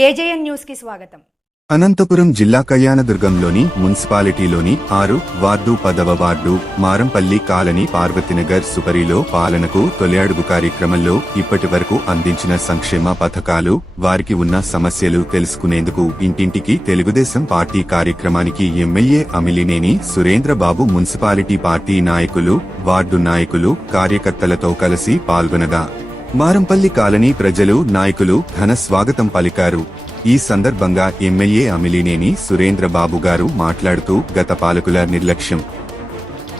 AJN న్యూస్కి స్వాగతం. అనంతపురం జిల్లా కళ్యాణదుర్గంలోని మున్సిపాలిటీలోని ఆరు వార్డు పదవ వార్డు మారంపల్లి కాలనీ పార్వతినగర్ సుపరిలో పాలనకు తొలి అడుగు కార్యక్రమంలో ఇప్పటి వరకు అందించిన సంక్షేమ పథకాలు వారికి ఉన్న సమస్యలు తెలుసుకునేందుకు ఇంటింటికి తెలుగుదేశం పార్టీ కార్యక్రమానికి MLA Amilineni Surendrababu municipality party నాయకులు వార్డు నాయకులు కార్యకర్తలతో కలిసి పాల్గొనగా మారంపల్లి కాలనీ ప్రజలు నాయకులు ఘన స్వాగతం పలికారు. ఈ సందర్భంగా ఎమ్మెల్యే అమిలినేని సురేంద్రబాబు గారు మాట్లాడుతూ గత పాలకుల నిర్లక్ష్యం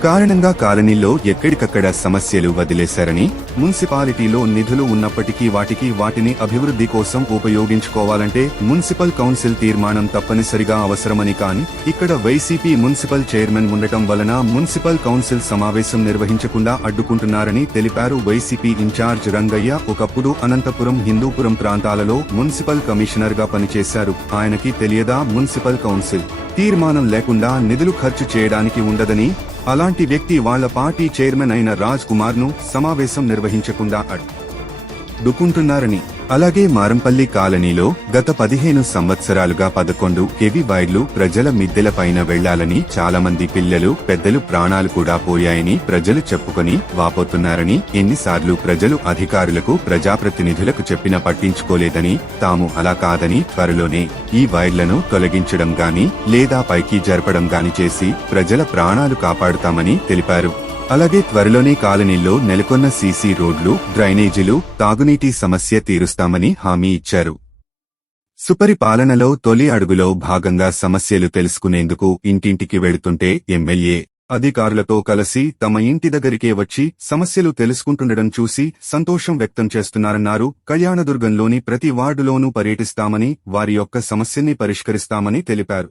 కారణంగా కాలనీలో ఎక్కడికక్కడ సమస్యలు వదిలేశారని మున్సిపాలిటీలో నిధులు ఉన్నప్పటికీ వాటికి వాటిని అభివృద్ధి కోసం ఉపయోగించుకోవాలంటే మున్సిపల్ కౌన్సిల్ తీర్మానం తప్పనిసరిగా అవసరమని కాని ఇక్కడ వైసీపీ మున్సిపల్ చైర్మన్ ఉండటం వలన మున్సిపల్ కౌన్సిల్ సమావేశం నిర్వహించకుండా అడ్డుకుంటున్నారని తెలిపారు వైసీపీ ఇన్ఛార్జ్ రంగయ్య. ఒకప్పుడు అనంతపురం హిందూపురం ప్రాంతాలలో మున్సిపల్ కమిషనర్గా పనిచేశారు. ఆయనకి తెలియదా మున్సిపల్ కౌన్సిల్? తీర్మానం లేకుండా నిధులు ఖర్చు చేయడానికి ఉండదని అలాంటి వ్యక్తి వాళ్ళ పార్టీ చైర్మన్ అయిన రాజ్ కుమార్ను సమావేశం నిర్వహించకుండా దుకుంటున్నారని. అలాగే మారంపల్లి కాలనీలో గత పదిహేను సంవత్సరాలుగా పదకొండు కెవి వైర్లు ప్రజల మిద్దెలపైన వెళ్ళాలని చాలామంది పిల్లలు పెద్దలు ప్రాణాలు కూడా పోయాయని ప్రజలు చెప్పుకొని వాపోతున్నారని ఎన్నిసార్లు ప్రజలు అధికారులకు ప్రజాప్రతినిధులకు చెప్పిన పట్టించుకోలేదని తాము అలా కాదని త్వరలోనే ఈ వైర్లను తొలగించడం గాని లేదా పైకి జరపడం గాని చేసి ప్రజల ప్రాణాలు కాపాడుతామని తెలిపారు. అలాగే త్వరలోనే కాలనీల్లో నెలకొన్న సీసీ రోడ్లు డ్రైనేజీలు తాగునీటి సమస్య తీరుస్తామని హామీ ఇచ్చారు. సుపరిపాలనలో తొలి అడుగులో భాగంగా సమస్యలు తెలుసుకునేందుకు ఇంటింటికి వెళుతుంటే ఎమ్మెల్యే అధికారులతో కలిసి తమ ఇంటి దగ్గరికే వచ్చి సమస్యలు తెలుసుకుంటుండడం చూసి సంతోషం వ్యక్తం చేస్తున్నారన్నారు. కళ్యాణదుర్గంలోని ప్రతి వార్డులోనూ పర్యటిస్తామని వారి యొక్క సమస్యని పరిష్కరిస్తామని తెలిపారు.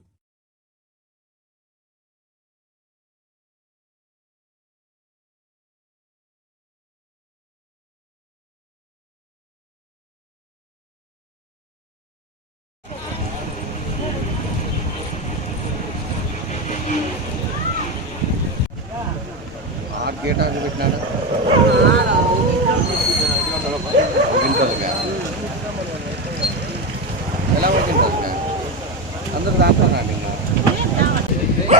వింటోలుగా ఎలా వింటోలుగా అందరూ దాంట్లో రండి.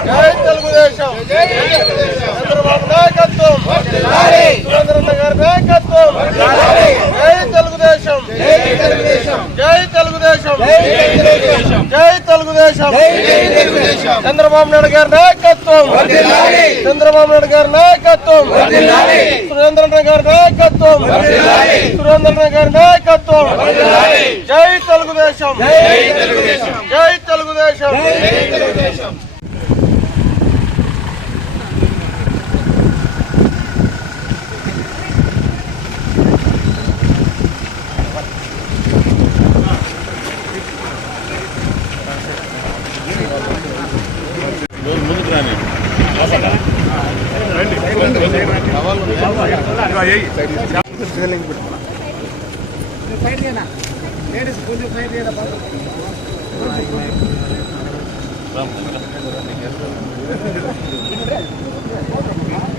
జై తెలుగుదేశం జై తెలుగుదేశం. చంద్రబాబు నాయకత్వం. సురేంద్రన్న గారి నాయకత్వం. జై తెలుగుదేశం. జై తెలుగుదేశం. జై తెలుగుదేశం. జై తెలుగుదేశం. చంద్రబాబు నాయుడు గారి నాయకత్వం. చంద్రబాబు నాయుడు గారి నాయకత్వం. సురేంద్రన్న గారి నాయకత్వం. సురేంద్రన్న గారి నాయకత్వం. జై తెలుగుదేశం. జై తెలుగుదేశం. జై తెలుగుదేశం. జై తెలుగుదేశం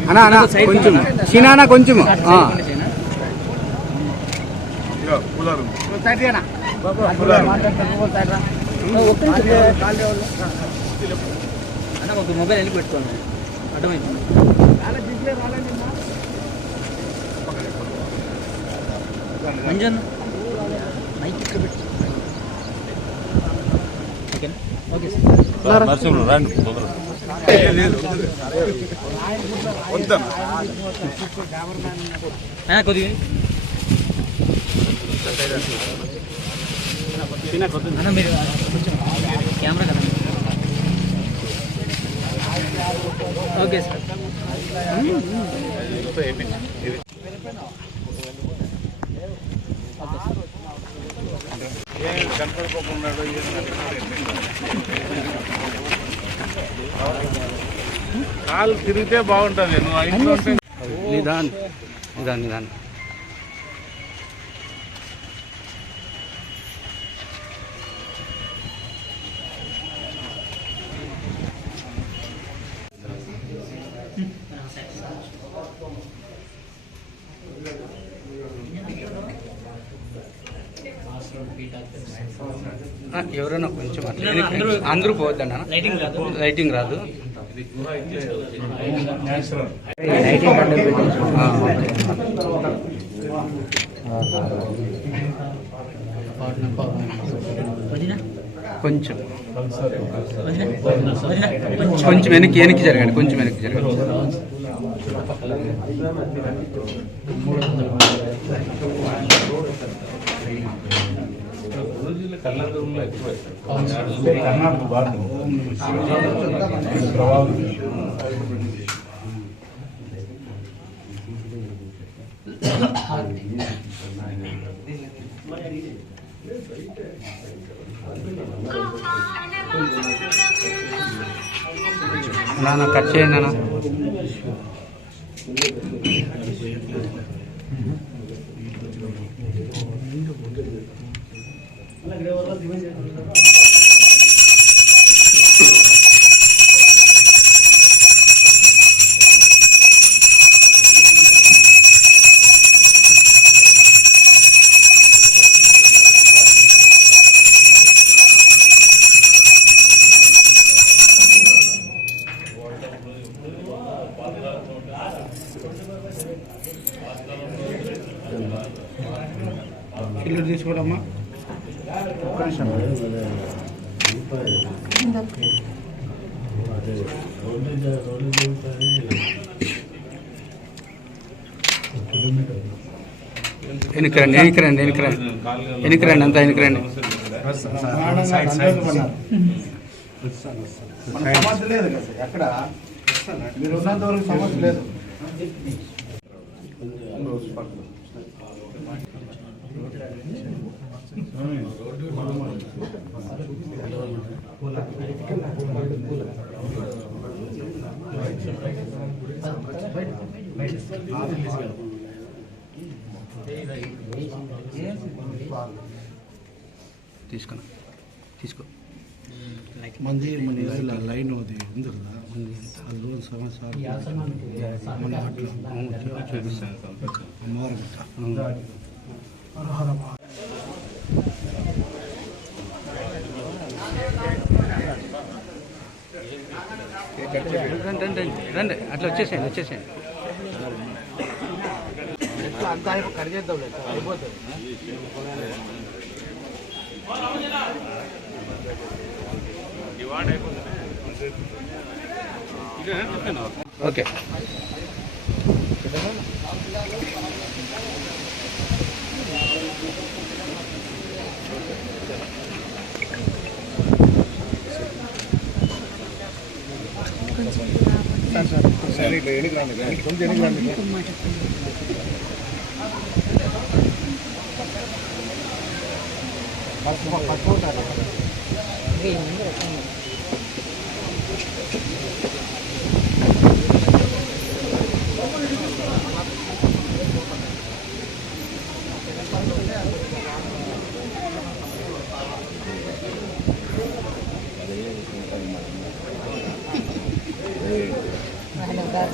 అన్నా అన్నా కొంచెం చిన్న కొంచెం మొబైల్ వెళ్ళి పెట్టుకోండి. అర్థమైంది? మంజన్ మైక్ ఇక్కడ పెట్టు. ఓకేనా ఓకే సార్ ఆ, కొద్దిగా. అన్న మీరు కొంచెం కెమెరా కదా ఓకే సార్. కాలు తిరిగితే బాగుంటుంది. నువ్వు నిదాన్ నిదాన్ నిదాన్ బీటా ఆ, ఎవరైనా కొంచెం అట్లా వెనక్కి అందరూ పోవద్దన్న లైటింగ్ రాదు. కొంచెం. కొంచెం వెనక్కి వెనక్కి జరగండి కొంచెం వెనక్కి జరగండి. నాన్న కట్ చేయండి నాన్న. ఇల్లు వెనకరండి వెనకరండి వెనకరండి వెనకరండి అంతా వెనకరండి సమస్య లేదు కదా ఎక్కడ మీరు ఉన్నంత వరకు సమస్య లేదు తీసుకున్నా. తీసుకో. మంది మన ఇళ్ళ లైన్ అది ఉంది కదా ఆ లోన్ సమస్య మన అట్లా అమ్మవారి గట్ట రండి రండి రండి రండి. అట్లా వచ్చేసేయండి వచ్చేసేయండి. అంతా కడిగేద్దాం అయిపోతుంది ఓకే సరే ఇట్లా ఎనికి రండి కొంచెం ఎనికి రండి Bắt một bắt cốt rồi. Vì mình được không?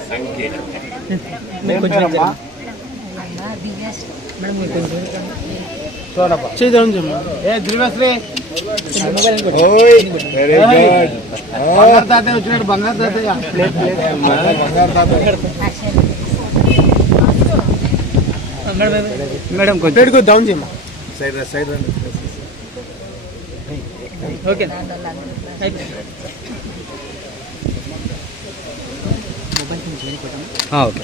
ಸಂಕೀರ್ಣ ಮೇಡಮ್ ಮೇಡಮ್ ಮೇಡಮ್ కొంచెం చూడప్పా చేద్దాం ఏ దివ్యశ్రీ మొబైల్ వెరీ గుడ్ బంగారు తాతయ్య వచ్చినాడు బంగారు తాతయ్య. బంగారు తాతయ్య మేడం కొంచెం. పెట్టుకో డౌన్ చేయమ్మా. సైడ్ సైడ్ రండి ఓకే. ఓకే.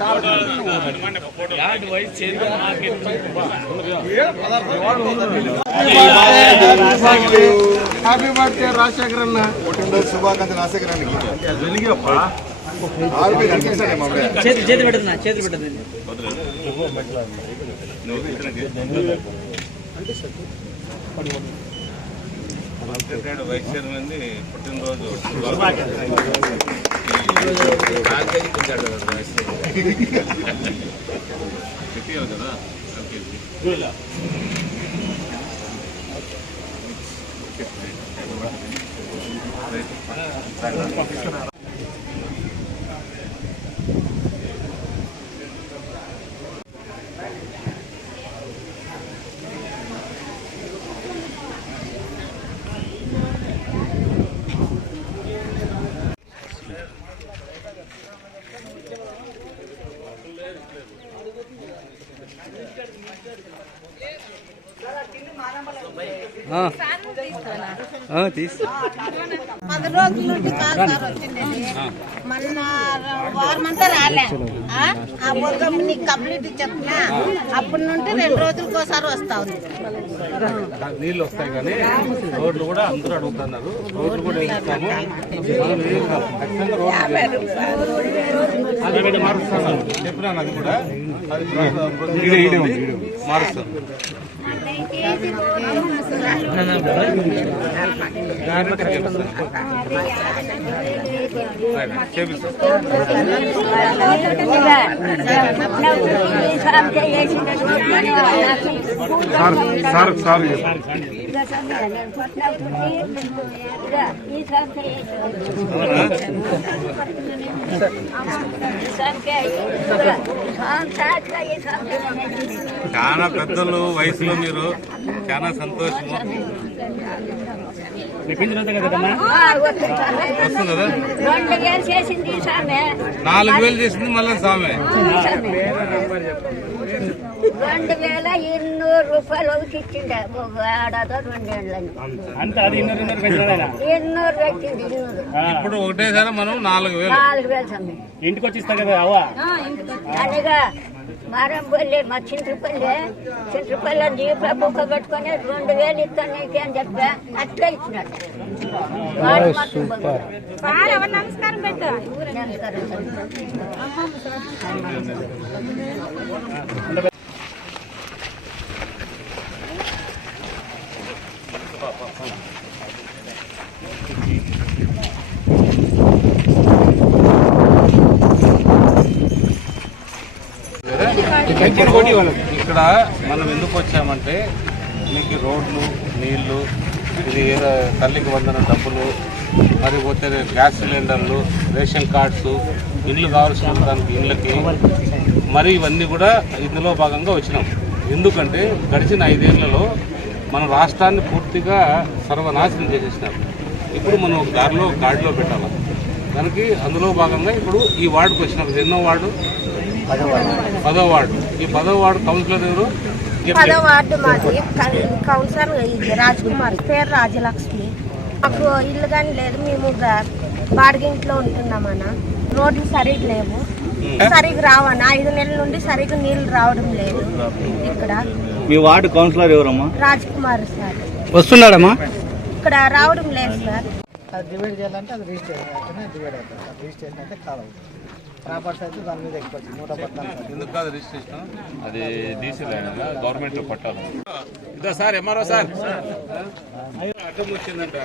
సార్ పట్టుబట్టి పార్టీ ఆఫీస్లో చేయించి అవును మార్కెట్ హ్యాపీ బర్త్డే రాజశేఖర్ అన్న చేతి చేతి పెట్టదు చేతి పెట్టదు వైస్ చైర్మన్ పుట్టినరోజు కదా ఓకే. పది రోజుల నుండి కాదు సార్ వచ్చిందండి మొన్న వారం అంతా రాలే ఆ? బుర్గం నీకు కంప్లీట్ చెప్పినా అప్పటి నుండి రెండు రోజులకి ఒకసారి వస్తా ఉంది నీళ్ళు వస్తాయి కానీ రోడ్లు కూడా అందరూ అడుగుతున్నారు రోడ్లు కూడా వేస్తాము మనం. ఖచ్చితంగా రోడ్లు వేస్తాము. అది కూడా ಮಾಡಿಸ್ತಾರೆ సార్ సార్ చాలా పెద్దలు వయసులో మీరు చాలా సంతోషం. రెండు వేలు చేసింది సామె నాలుగు వేలు చేసింది మళ్ళీ సామె రెండు వేల ఇన్నూరు రూపాయలు ఒకటి ఇచ్చిండే రెండేళ్ళని ఇన్నూరు పెట్టింది ఇన్నూరు ఇప్పుడు ఒకటేసారి మనం నాలుగు వేలు. నాలుగు వేలు సమ్మె. ఇంటికి వచ్చి ఇస్తా కదా అనగా మారంపల్లి మా చింతపల్లి చింతపల్లి జీప్లో బుక్క పెట్టుకొని రెండు వేలు ఇస్తాను నీకు అని చెప్పా. అట్లా ఇచ్చినాడు. నమస్కారం పెట్టు నమస్కారం ఇక్కడ మనం ఎందుకు వచ్చామంటే మీకు రోడ్లు నీళ్ళు ఇది ఏదో తల్లికి వందన డబ్బులు మరి పోతే గ్యాస్ సిలిండర్లు రేషన్ కార్డ్స్ ఇల్లు కావాల్సిన దానికి ఇళ్ళకి మరి ఇవన్నీ కూడా ఇందులో భాగంగా వచ్చినాం. ఎందుకంటే గడిచిన ఐదేళ్ళలో మన రాష్ట్రాన్ని పూర్తిగా సర్వనాశనం చేసేసినారు. ఇప్పుడు మనం ఒక దారిలో గాడిలో పెట్టాలి. దానికి అందులో భాగంగా ఇప్పుడు ఈ వార్డుకు వచ్చినారు ఎన్నో వార్డు? పదో వార్డు ఈ పదో వార్డు కౌన్సిలర్ ఎవరు? పదో వార్డు మాది. కౌన్సిలర్ ఇది రాజ్ కుమార్ పేరు రాజలక్ష్మి. మాకు ఇల్లు కానీ లేదు. మేము బాడిగింట్లో ఉంటున్నామన్న రోడ్లు సరిగ్గా లేవు. సరిగ్గా రావన్న ఐదు నెలల నుండి సరిగ్గా నీళ్ళు రావడం లేదు ఇక్కడ. మీ వార్డు కౌన్సిలర్ ఎవరమ్మా? రాజ్ కుమార్ సార్. వస్తున్నాడమ్మా? ఇక్కడ రావడం లేదు సార్. అది డివైడ్ చేయాలంటే అది అయితేనే డివైడ్ అవుతుంది. అది రిజిస్ట్రేషన్ అయితే కావాలి ప్రాపర్టీ అయితే దాని మీద ఎక్కువ వచ్చింది నూట పద్నాలుగు ఎందుకు కాదు రిజిస్ట్రేషన్? అది డీసీ గవర్నమెంట్లో పట్టాలి. ఇదా సార్ ఎంఆర్ఓ సార్. అడ్డం వచ్చిందంట.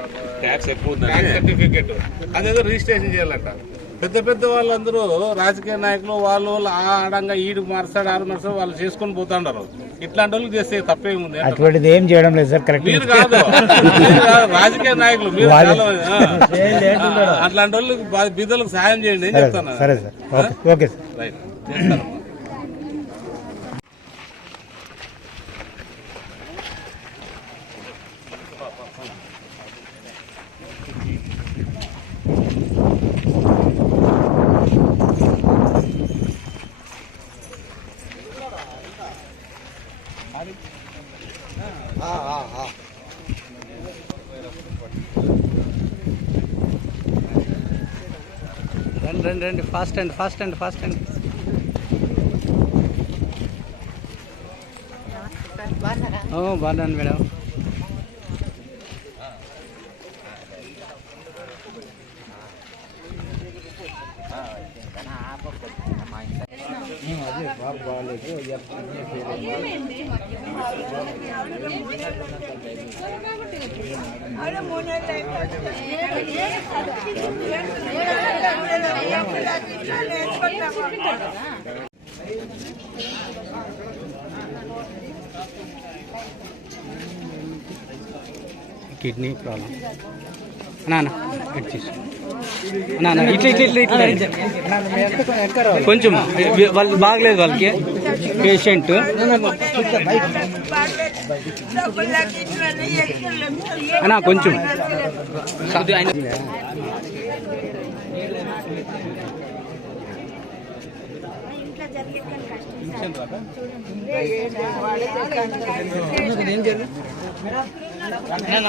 ట్యాక్స్ ఎక్కువ సర్టిఫికేట్ అదేదో రిజిస్ట్రేషన్ చేయాలంట. పెద్ద పెద్ద వాళ్ళందరూ రాజకీయ నాయకులు వాళ్ళు వాళ్ళు ఆడంగా ఈడు మార్చాడు ఆరు మార్చాడు వాళ్ళు చేసుకొని పోతాండారు. ఇట్లాంటి వాళ్ళకి చేస్తే తప్పేముంది అటువంటిది ఏం చేయడం లేదు సార్ కరెక్ట్ మీరు కాదు రాజకీయ నాయకులు మీరు ఆ. అట్లాంటి వాళ్ళకి బా- బీదలకు సాయం చేయండి అని చెప్తాను. సరే sir okay. Sir. Right. Fast అండి ఫాస్ట్ అండి ఫాస్ట్ అండి. బాగున్నాను మేడం. కిడ్నీ ప్రాబ్లం నాన్న. నాన్న ఇట్లా ఇట్లా ఇట్లా ఇట్లా. కొంచెం వాళ్ళు బాగలేదు వాళ్ళకి. పేషెంట్. అన్నా కొంచెం.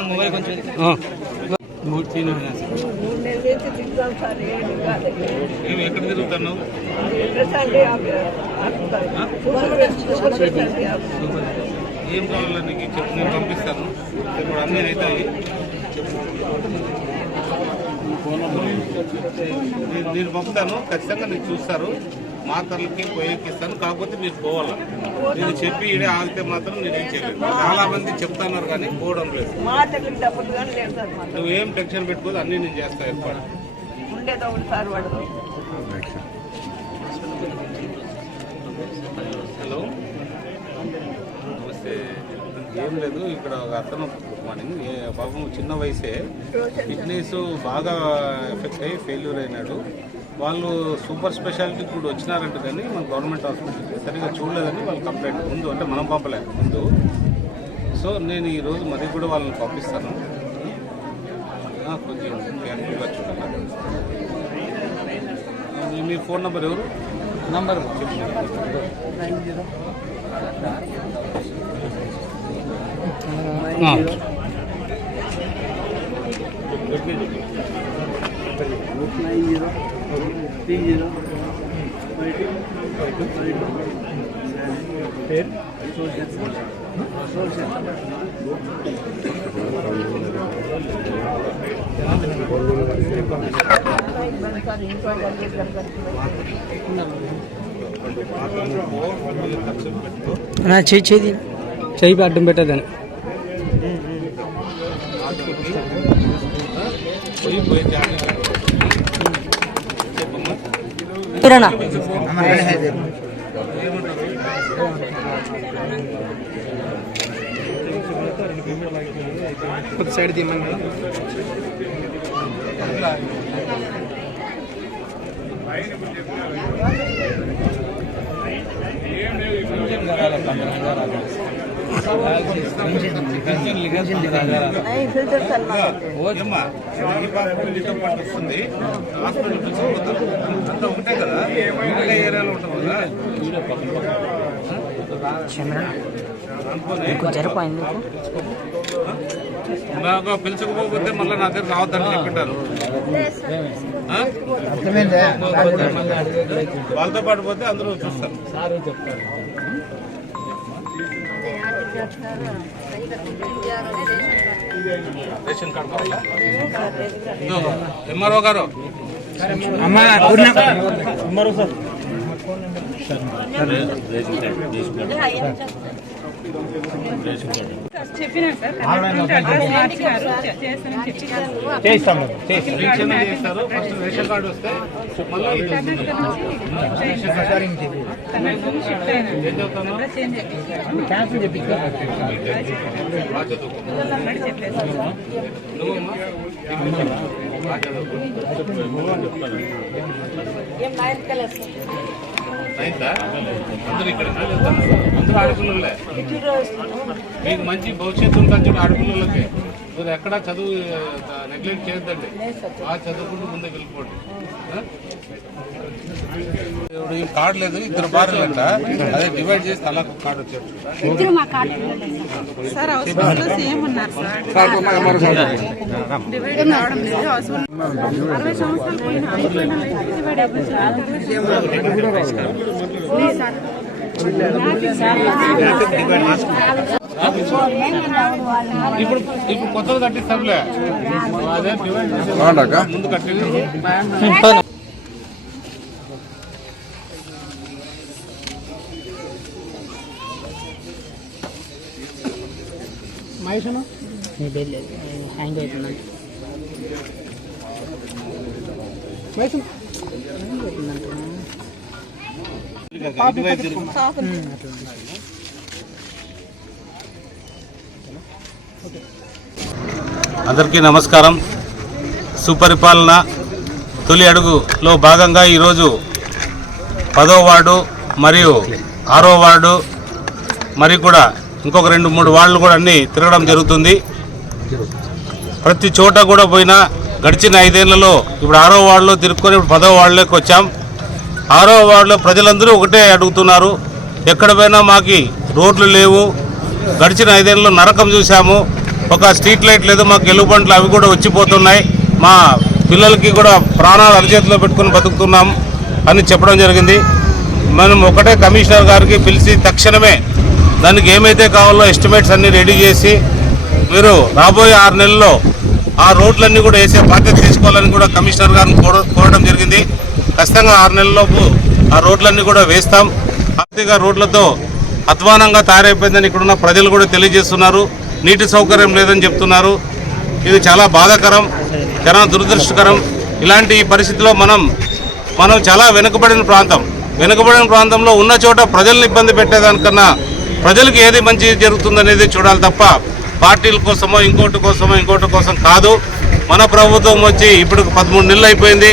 మొబైల్ కొంచెం మూడు ఎక్కడ తిరుగుతున్నావు ఏం కావాలో నీకు చెప్పు నేను పంపిస్తాను ఇప్పుడు అన్నీ అవుతాయి నేను- నేను పంపుతాను ఖచ్చితంగా నేను చూస్తారు. మాతర్లకి పోయేకి ఇస్తాను కాకపోతే మీరు పోవాలా? నేను చెప్పి ఈడే ఆగితే మాత్రం నేనేం చేయలేదు చాలా మంది చెప్తున్నారు కానీ పోవడం లేదు. నువ్వేం టెన్షన్ పెట్టుకోదు అన్నీ నేను చేస్తా ఏర్పాటు. హలో. నమస్తే. ఏం లేదు ఇక్కడ ఒక అతను మార్నింగ్. ఏ పాపం చిన్న వయసే. కిడ్నీస్ బాగా ఎఫెక్ట్ అయ్యి ఫెయిల్యూర్ అయినాడు. వాళ్ళు సూపర్ స్పెషాలిటీకి కూడా వచ్చినారంట కానీ మన గవర్నమెంట్ హాస్పిటల్కి సరిగా చూడలేదని వాళ్ళు కంప్లైంట్ ముందు అంటే మనం పంపలేదు ముందు. సో నేను ఈరోజు మరి కూడా వాళ్ళని పంపిస్తాను. కొంచెం కేర్ఫుల్గా చూడాలి. మీ- మీ ఫోన్ నెంబర్ ఎవరు? నంబర్ నా చెయ్యి. చెయ్యి చెయ్యి అడ్డం పెట్టదని పోయి పోయి కిరణా ఒక సైడ్ తీయమని ఫిల్టర్ సార్ మాకు ఓకేమ్మా ఈ పాప నీతో పాటు వస్తుంది హాస్పిటల్ తీసుకుపోతారు. అంతా ఒకటే కదా? ఒకటే ఏరియాలో ఉంటాం కదా? జరిపోయింది నాకు? పిలుచుకుపోతే మళ్ళీ నా దగ్గర రావద్దని చెప్పింటారు. ఆ? వాళ్ళతో పాటు పోతే అందరూ చూస్తారు. రేషన్ కార్డు కావాలా? ఎంఆర్ఓ గారు. అమ్మా చేస్తాం పింఛన్ చేస్తారు. ఫస్ట్ రేషన్ కార్డు వస్తే క్యాన్సిల్ చెప్పించా అందరూ ఇక్కడ అందరూ ఆడపిల్లలే మీకు మంచి భవిష్యత్తు ఉంటుంది చూడు ఆడపిల్లలకి మీరు ఎక్కడ చదువు నెగ్లెక్ట్ చేయొద్దండి. బాగా చదువుకుంటూ ముందుకు వెళ్ళిపోండి. ఆ? ఇప్పుడు ఈ కార్డు లేదు ఇద్దరు భార్యలంట అదే డివైడ్ చేసి తలకు కార్డు వచ్చేట్టు ఇప్పుడు ఇప్పుడు కొత్తది కట్టిస్తాంలే అదే ముందు కట్టి మీ బెల్ హ్యాంగ్ అవుతుందండి అందరికీ నమస్కారం. సుపరిపాలన తొలి అడుగులో భాగంగా ఈరోజు పదో వార్డు మరియు ఆరో వార్డు మరి కూడా ఇంకొక రెండు మూడు వార్డులు కూడా అన్నీ తిరగడం జరుగుతుంది. ప్రతి చోట కూడా పోయినా గడిచిన ఐదేళ్ళలో ఇప్పుడు ఆరో వార్డులో తిరుక్కొని ఇప్పుడు పదో వార్డులోకి వచ్చాం. ఆరో వార్డులో ప్రజలందరూ ఒకటే అడుగుతున్నారు. ఎక్కడ పోయినా మాకు రోడ్లు లేవు. గడిచిన ఐదేళ్ళలో నరకం చూసాము ఒక స్ట్రీట్ లైట్ లేదు మాకు ఎలుగుబంట్లు అవి కూడా వచ్చిపోతున్నాయి. మా పిల్లలకి కూడా ప్రాణాలు అరిచేతిలో పెట్టుకుని బతుకుతున్నాం అని చెప్పడం జరిగింది. మనం ఒకటే కమిషనర్ గారికి పిలిచి తక్షణమే దానికి ఏమైతే కావాలో ఎస్టిమేట్స్ అన్నీ రెడీ చేసి మీరు రాబోయే ఆరు నెలల్లో ఆ రోడ్లన్నీ కూడా వేసే బాధ్యత తీసుకోవాలని కూడా కమిషనర్ గారిని కోరడం జరిగింది. ఖచ్చితంగా ఆరు నెలల్లోపు ఆ రోడ్లన్నీ కూడా వేస్తాం. ఆర్థిక రోడ్లతో అధ్వానంగా తయారైపోయిందని ఇక్కడున్న ప్రజలు కూడా తెలియజేస్తున్నారు. నీటి సౌకర్యం లేదని చెప్తున్నారు. ఇది చాలా బాధాకరం చాలా దురదృష్టకరం. ఇలాంటి పరిస్థితిలో మనం మనం చాలా వెనుకబడిన ప్రాంతం. వెనుకబడిన ప్రాంతంలో ఉన్న చోట ప్రజల్ని ఇబ్బంది పెట్టేదానికన్నా ప్రజలకు ఏది మంచి జరుగుతుందనేది చూడాలి తప్ప పార్టీల కోసమో ఇంకోటి కోసమో ఇంకోటి కోసం కాదు. మన ప్రభుత్వం వచ్చి ఇప్పుడు పదమూడు నెలలు అయిపోయింది.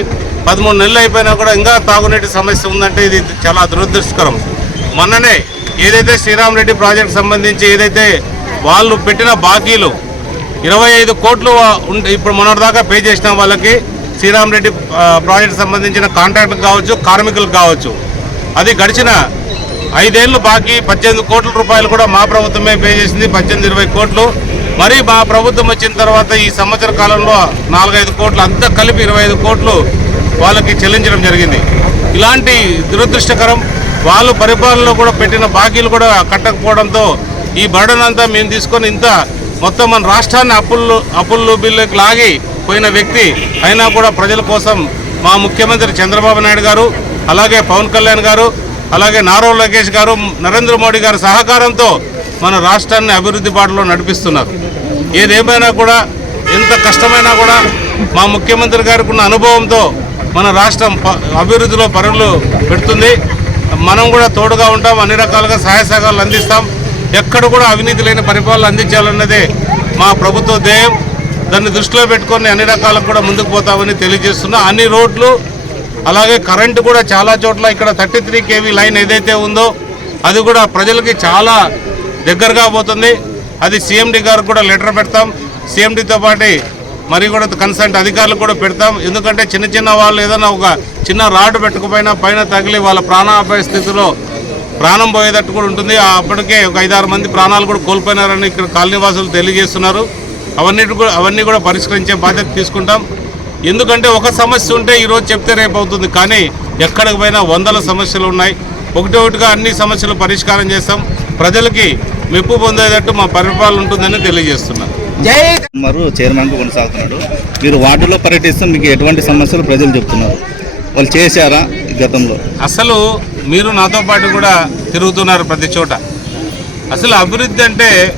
పదమూడు నెలలు అయిపోయినా కూడా ఇంకా తాగునీటి సమస్య ఉందంటే ఇది చాలా దురదృష్టకరం. మొన్ననే ఏదైతే శ్రీరామ్ రెడ్డి ప్రాజెక్ట్ సంబంధించి ఏదైతే వాళ్ళు పెట్టిన బాకీలు ఇరవై ఐదు కోట్లు ఉంటే ఇప్పుడు మొన్నటిదాకా పే చేసిన వాళ్ళకి శ్రీరామ్ రెడ్డి ప్రాజెక్ట్ సంబంధించిన కాంట్రాక్ట్ కావచ్చు కార్మికులకు కావచ్చు. అది గడిచిన ఐదేళ్ళు బాకీ పద్దెనిమిది కోట్ల రూపాయలు కూడా మా ప్రభుత్వమే పే చేసింది పద్దెనిమిది ఇరవై కోట్లు. మరి మా ప్రభుత్వం వచ్చిన తర్వాత ఈ సంవత్సర కాలంలో నాలుగైదు కోట్లు అంతా కలిపి ఇరవై ఐదు కోట్లు వాళ్ళకి చెల్లించడం జరిగింది. ఇలాంటి దురదృష్టకరం వాళ్ళు పరిపాలనలో కూడా పెట్టిన బాకీలు కూడా కట్టకపోవడంతో ఈ బర్డన్ అంతా మేము తీసుకొని ఇంత మొత్తం మన రాష్ట్రాన్ని అప్పుల్లో అప్పుల్లో బిల్లుకి లాగి పోయిన వ్యక్తి అయినా కూడా ప్రజల కోసం మా ముఖ్యమంత్రి చంద్రబాబు నాయుడు గారు అలాగే పవన్ కళ్యాణ్ గారు అలాగే నారో లోకేష్ గారు నరేంద్ర మోడీ గారి సహకారంతో మన రాష్ట్రాన్ని అభివృద్ధి బాటలో నడిపిస్తున్నారు. ఏదేమైనా కూడా ఎంత కష్టమైనా కూడా మా ముఖ్యమంత్రి గారికి ఉన్న అనుభవంతో మన రాష్ట్రం ప- అభివృద్ధిలో పరుగులు పెడుతుంది. మనం కూడా తోడుగా ఉంటాం అన్ని రకాలుగా సహాయ సహకారాలు అందిస్తాం. ఎక్కడ కూడా అవినీతి లేని పరిపాలన అందించాలన్నదే మా ప్రభుత్వ ధ్యేయం. దాన్ని దృష్టిలో పెట్టుకొని అన్ని రకాలకు కూడా ముందుకు పోతామని తెలియజేస్తున్నా. అన్ని రోడ్లు అలాగే కరెంటు కూడా చాలా చోట్ల ఇక్కడ థర్టీ త్రీ కేవీ లైన్ ఏదైతే ఉందో అది కూడా ప్రజలకి చాలా దగ్గరగా పోతుంది. అది సీఎండీ గారికి కూడా లెటర్ పెడతాం. సీఎండీతో పాటు మరి కూడా కన్సల్ట్ అధికారులు కూడా పెడతాం. ఎందుకంటే చిన్న చిన్న వాళ్ళు ఏదైనా ఒక చిన్న రాడ్ పెట్టుకుపోయినా పైన తగిలి వాళ్ళ ప్రాణాపాయ స్థితిలో ప్రాణం పోయేటట్టు కూడా ఉంటుంది. అప్పటికే ఒక ఐదారు మంది ప్రాణాలు కూడా కోల్పోయినారని ఇక్కడ కాలనీవాసులు తెలియజేస్తున్నారు. అవన్నీ కూడా అవన్నీ కూడా పరిష్కరించే బాధ్యత తీసుకుంటాం. ఎందుకంటే ఒక సమస్య ఉంటే ఈరోజు చెప్తే రేపు అవుతుంది. కానీ ఎక్కడికి పోయినా వందల సమస్యలు ఉన్నాయి. ఒకటి ఒకటిగా అన్ని సమస్యలు పరిష్కారం చేస్తాం. ప్రజలకి మెప్పు పొందేటట్టు మా పరిపాలన ఉంటుందని తెలియజేస్తున్నాం. మరి చైర్మన్గా కొనసాగుతున్నాడు. మీరు వార్డులో పర్యటిస్తూ మీకు ఎటువంటి సమస్యలు ప్రజలు చెప్తున్నారు. వాళ్ళు చేశారా గతంలో? అసలు మీరు నాతో పాటు కూడా తిరుగుతున్నారు ప్రతి చోట. అసలు అభివృద్ధి అంటే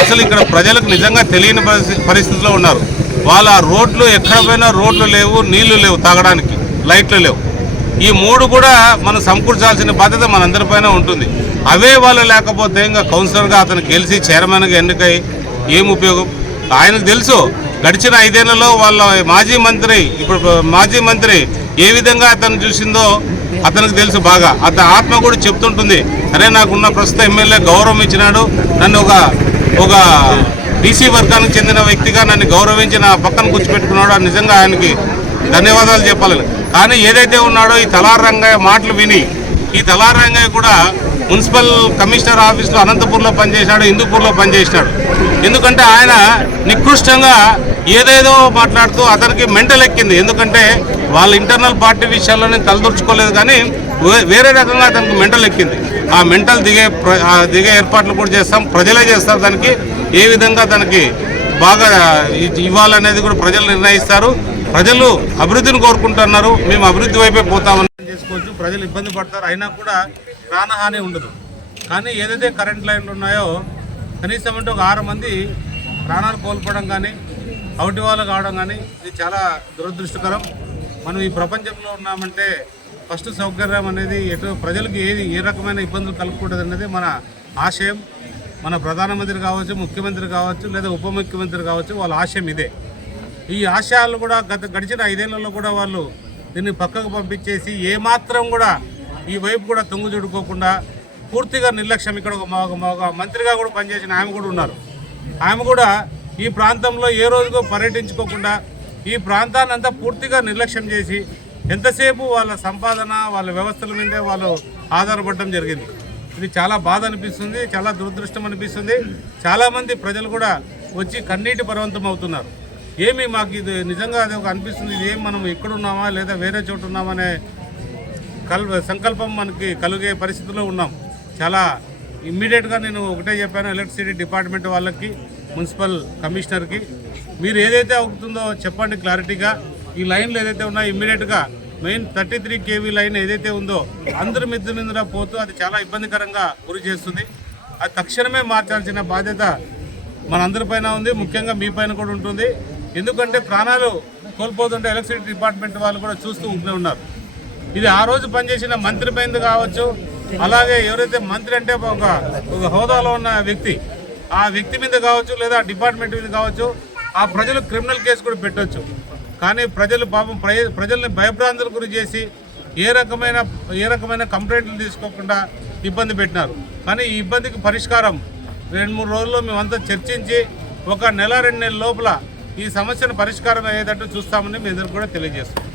అసలు ఇక్కడ ప్రజలకు నిజంగా తెలియని పరిస్థి- పరిస్థితిలో ఉన్నారు. వాళ్ళ రోడ్లు ఎక్కడ పోయినా రోడ్లు లేవు నీళ్ళు లేవు తాగడానికి లైట్లు లేవు. ఈ మూడు కూడా మనం సమకూర్చాల్సిన బాధ్యత మనందరిపైన ఉంటుంది. అవే వాళ్ళు లేకపోతే ఇంకా కౌన్సిలర్గా అతను గెలిచి చైర్మన్గా ఎన్నికై ఏం ఉపయోగం? ఆయనకు తెలుసు. గడిచిన ఐదేళ్ళలో వాళ్ళ మాజీ మంత్రి ఇప్పుడు మాజీ మంత్రి ఏ విధంగా అతను చూసిందో అతనికి తెలుసు బాగా. అతని ఆత్మ కూడా చెప్తుంటుంది. అరే నాకున్న ప్రస్తుత ఎమ్మెల్యే గౌరవం ఇచ్చినాడు. నన్ను ఒక ఒక బీసీ వర్గానికి చెందిన వ్యక్తిగా నన్ను గౌరవించి నా పక్కన కూర్చోపెట్టుకున్నాడు. నిజంగా ఆయనకి ధన్యవాదాలు చెప్పాలని. కానీ ఏదైతే ఉన్నాడో ఈ తలార్ రంగయ్య మాటలు విని ఈ తలార్ రంగయ్య కూడా మున్సిపల్ కమిషనర్ ఆఫీస్లో అనంతపూర్లో పనిచేశాడు హిందూపూర్లో పనిచేసినాడు ఎందుకంటే ఆయన నికృష్టంగా ఏదేదో మాట్లాడుతూ అతనికి మెంటల్ ఎక్కింది. ఎందుకంటే వాళ్ళ ఇంటర్నల్ పార్టీ విషయాల్లోనే తలదొచ్చుకోలేదు కానీ వేరే రకంగా అతనికి మెంటల్ ఎక్కింది. ఆ మెంటల్ దిగే దిగే ఏర్పాట్లు కూడా చేస్తాం ప్రజలే చేస్తారు దానికి. ఏ విధంగా దానికి బాగా ఇవ్వాలనేది కూడా ప్రజలు నిర్ణయిస్తారు. ప్రజలు అభివృద్ధిని కోరుకుంటున్నారు. మేము అభివృద్ధి వైపే పోతామని. చేసుకోవచ్చు. ప్రజలు ఇబ్బంది పడతారు. అయినా కూడా ప్రాణహాని ఉండదు. కానీ ఏదైతే కరెంట్ లైన్లు ఉన్నాయో కనీసం అంటే ఒక ఆరు మంది ప్రాణాలు కోల్పోవడం కానీ అవుటి వాళ్ళు కావడం కానీ ఇది చాలా దురదృష్టకరం. మనం ఈ ప్రపంచంలో ఉన్నామంటే ఫస్ట్ సౌకర్యం అనేది ఎటు ప్రజలకు ఏది ఏ రకమైన ఇబ్బందులు కలుగకూడదు అనేది మన ఆశయం. మన ప్రధానమంత్రి కావచ్చు ముఖ్యమంత్రి కావచ్చు లేదా ఉప ముఖ్యమంత్రి కావచ్చు వాళ్ళ ఆశయం ఇదే. ఈ ఆశయాలు కూడా గత గడిచిన ఐదేళ్ళలో కూడా వాళ్ళు దీన్ని పక్కకు పంపించేసి ఏమాత్రం కూడా ఈ వైపు కూడా తొంగు చూడుకోకుండా పూర్తిగా నిర్లక్ష్యం ఇక్కడ ఒక మంత్రిగా కూడా పనిచేసిన ఆమె కూడా ఉన్నారు. ఆమె కూడా ఈ ప్రాంతంలో ఏ రోజుకు పర్యటించుకోకుండా ఈ ప్రాంతాన్ని అంతా పూర్తిగా నిర్లక్ష్యం చేసి ఎంతసేపు వాళ్ళ సంపాదన వాళ్ళ వ్యవస్థల మీదే వాళ్ళు ఆధారపడడం జరిగింది. ఇది చాలా బాధ అనిపిస్తుంది చాలా దురదృష్టం అనిపిస్తుంది. చాలామంది ప్రజలు కూడా వచ్చి కన్నీటి పర్వంతం అవుతున్నారు. ఏమి మాకు ఇది నిజంగా అది ఒక అనిపిస్తుంది ఇది ఏం మనం ఎక్కడున్నామా లేదా వేరే చోటు ఉన్నామా అనే కల్ సంకల్పం మనకి కలిగే పరిస్థితిలో ఉన్నాం. చాలా ఇమ్మీడియట్గా నేను ఒకటే చెప్పాను ఎలక్ట్రిసిటీ డిపార్ట్మెంట్ వాళ్ళకి మున్సిపల్ కమిషనర్కి. మీరు ఏదైతే అవుతుందో చెప్పండి క్లారిటీగా. ఈ లైన్లు ఏదైతే ఉన్నాయో ఇమ్మీడియట్గా main thirty three KV line ఏదైతే ఉందో అందరి మిద్దు మీద పోతూ అది చాలా ఇబ్బందికరంగా గురి చేస్తుంది. అది తక్షణమే మార్చాల్సిన బాధ్యత మనందరిపైన ఉంది ముఖ్యంగా మీ పైన కూడా ఉంటుంది. ఎందుకంటే ప్రాణాలు కోల్పోతుంటే ఎలక్ట్రిసిటీ డిపార్ట్మెంట్ వాళ్ళు కూడా చూస్తూ ఉంటూనే ఉన్నారు. ఇది ఆ రోజు పనిచేసిన మంత్రి పైన కావచ్చు అలాగే ఎవరైతే మంత్రి అంటే ఒక ఒక హోదాలో ఉన్న వ్యక్తి ఆ వ్యక్తి మీద కావచ్చు లేదా డిపార్ట్మెంట్ మీద కావచ్చు ఆ ప్రజలు క్రిమినల్ కేసు కూడా పెట్టొచ్చు. కానీ ప్రజలు పాపం ప్రజల్ని భయభ్రాంతులకు గురి చేసి ఏ రకమైన ఏ రకమైన కంప్లైంట్లు తీసుకోకుండా ఇబ్బంది పెట్టినారు. కానీ ఈ ఇబ్బందికి పరిష్కారం రెండు మూడు రోజుల్లో మేమంతా చర్చించి ఒక నెల రెండు నెలల లోపల ఈ సమస్యను పరిష్కారం అయ్యేటట్టు చూస్తామని మీ కూడా తెలియజేస్తాం